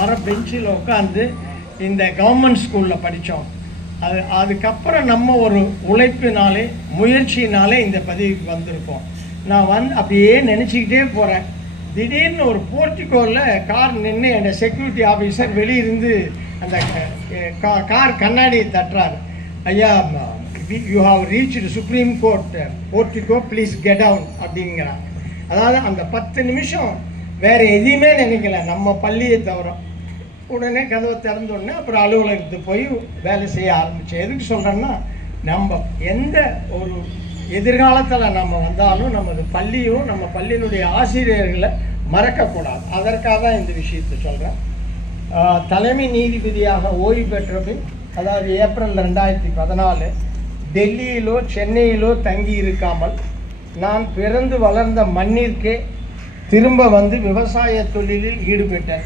மர பெஞ்சில் உட்காந்து இந்த கவர்மெண்ட் ஸ்கூலில் படித்தோம். அதுக்கப்புறம் நம்ம ஒரு உழைப்பினாலே முயற்சினாலே இந்த பதவிக்கு வந்திருக்கோம். நான் அப்படியே நினச்சிக்கிட்டே போகிறேன். திடீர்னு ஒரு போர்ட்டிகோவில் கார் நின்று என்னோட செக்யூரிட்டி ஆஃபீஸர் வெளியிருந்து அந்த கார் கண்ணாடியை தட்டுறாரு. ஐயா, you have reached supreme court portico, please get down அப்படிங்கிறாங்க. அதாவது அந்த 10 நிமிஷம் வேறு எதையுமே நினைக்கல, நம்ம பள்ளியை தவிர. உடனே கதவை திறந்தோடனே அப்புறம் அலுவலகத்துக்கு போய் வேலை செய்ய ஆரம்பித்தேன். எதுக்கு சொல்கிறேன்னா, நம்ம எந்த ஒரு எதிர்காலத்தில் நம்ம வந்தாலும் நமது பள்ளியும் நம்ம பள்ளியினுடைய ஆசிரியர்களை மறக்கக்கூடாது. அதற்காக தான் இந்த விஷயத்தை சொல்கிறேன். தலைமை நீதிபதியாக ஓய்வு பெற்ற பின், அதாவது ஏப்ரல் 2014, டெல்லியிலோ சென்னையிலோ தங்கி இருக்காமல் நான் பிறந்து வளர்ந்த மண்ணிற்கே திரும்ப வந்து விவசாய தொழிலில் ஈடுபட்டேன்.